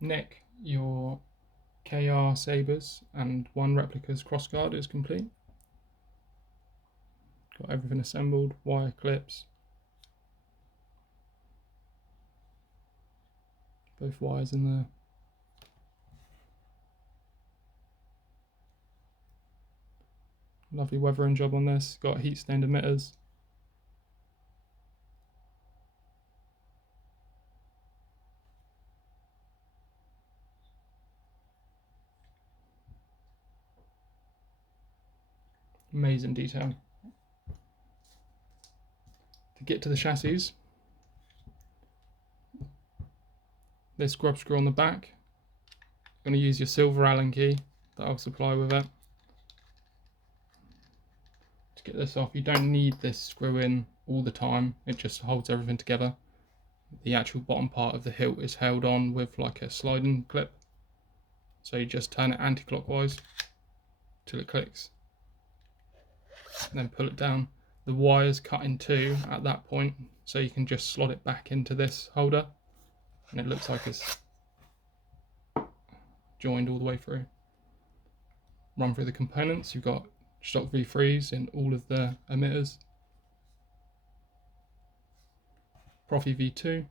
Nick, your KR Sabers and One Replicas Krorsguard is complete. Got everything assembled, wire clips. Both wires in there. Lovely weathering job on this. Got heat stained emitters. Amazing detail. To get to the chassis, this grub screw on the back. You're going to use your silver Allen key that I'll supply with it. To get this off, you don't need this screw in all the time, it just holds everything together. The actual bottom part of the hilt is held on with like a sliding clip. So you just turn it anti-clockwise till it clicks. And then pull it down. The wire's cut in two at that point, so you can just slot it back into this holder and it looks like it's joined all the way through. Run through the components. You've got Shtok V3s in all of the emitters, Proffie V2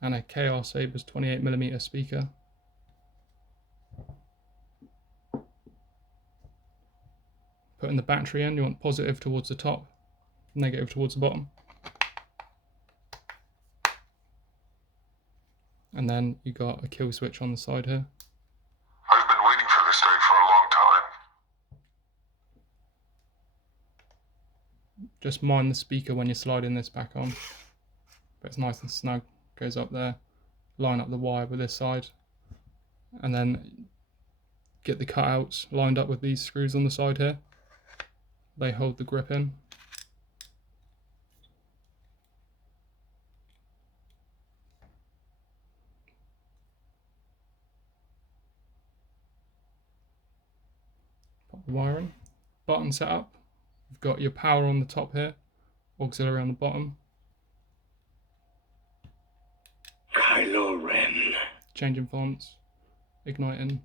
and a KR Sabers 28mm speaker. Putting the battery in, you want positive towards the top, negative towards the bottom. And then you got a kill switch on the side here. I've been waiting for this day for a long time. Just mind the speaker when you're sliding this back on. But it's nice and snug, goes up there. Line up the wire with this side. And then get the cutouts lined up with these screws on the side here. They hold the grip in. Pop the wire in. Button setup. You've got your power on the top here, auxiliary on the bottom. Kylo Ren. Changing fonts, igniting.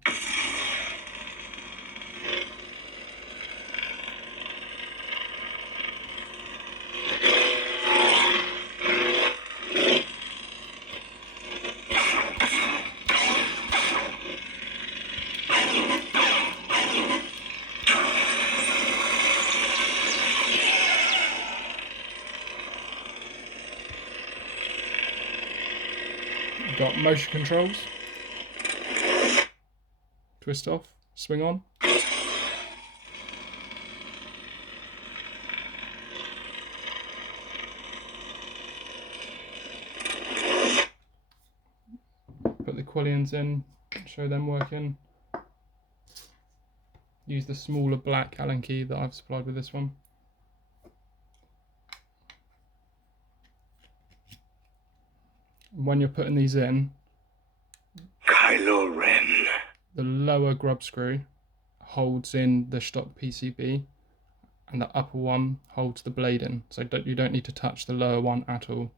Got motion controls, twist off, swing on. Put the quillions in, show them working. Use the smaller black Allen key that I've supplied with this one. When you're putting these in, Kylo Ren. the lower grub screw holds in the Shtok PCB and the upper one holds the blade in, so you don't need to touch the lower one at all.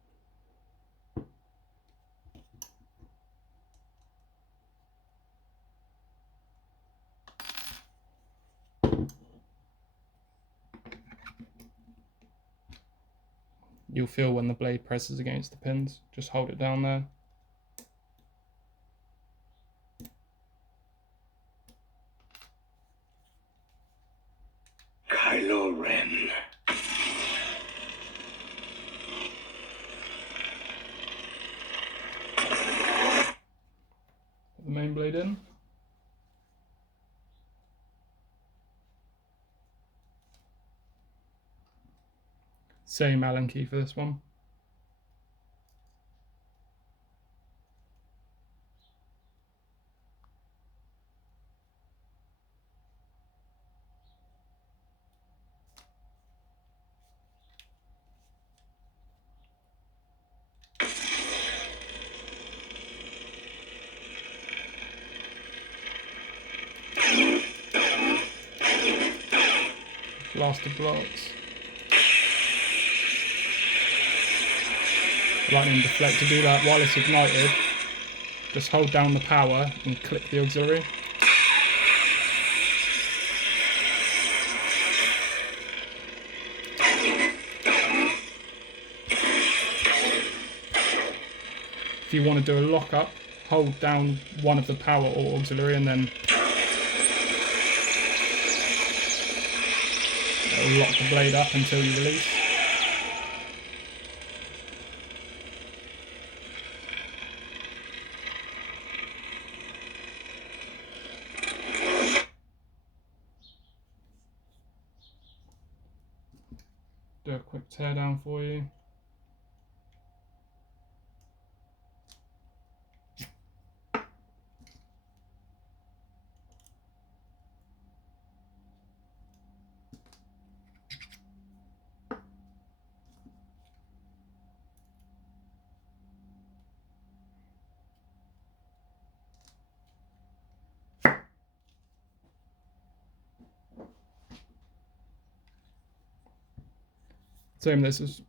You'll feel when the blade presses against the pins, just hold it down there. Kylo Ren. Put the main blade in. Same Allen key for this one. Blaster blocks. Lightning deflect to do that while it's ignited. just hold down the power and click the auxiliary. If you want to do a lockup, hold down one of the power or auxiliary and then it'll lock the blade up until you release. Do a quick teardown for you. Same, this is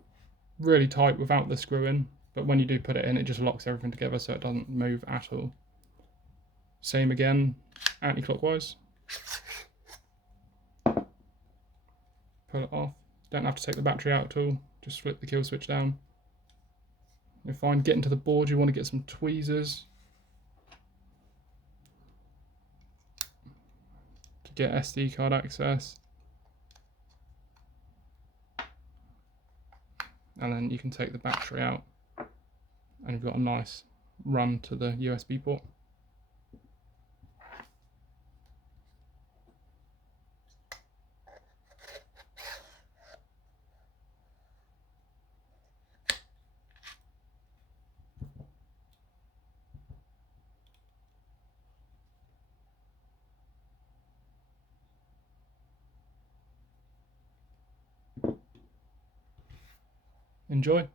really tight without the screw in, but when you do put it in, it just locks everything together so it doesn't move at all. Same again, anti-clockwise. Pull it off. Don't have to take the battery out at all, just flip the kill switch down. You're fine. Getting to the board, you want to get some tweezers to get SD card access. And then you can take the battery out and you've got a nice run to the USB port. Enjoy.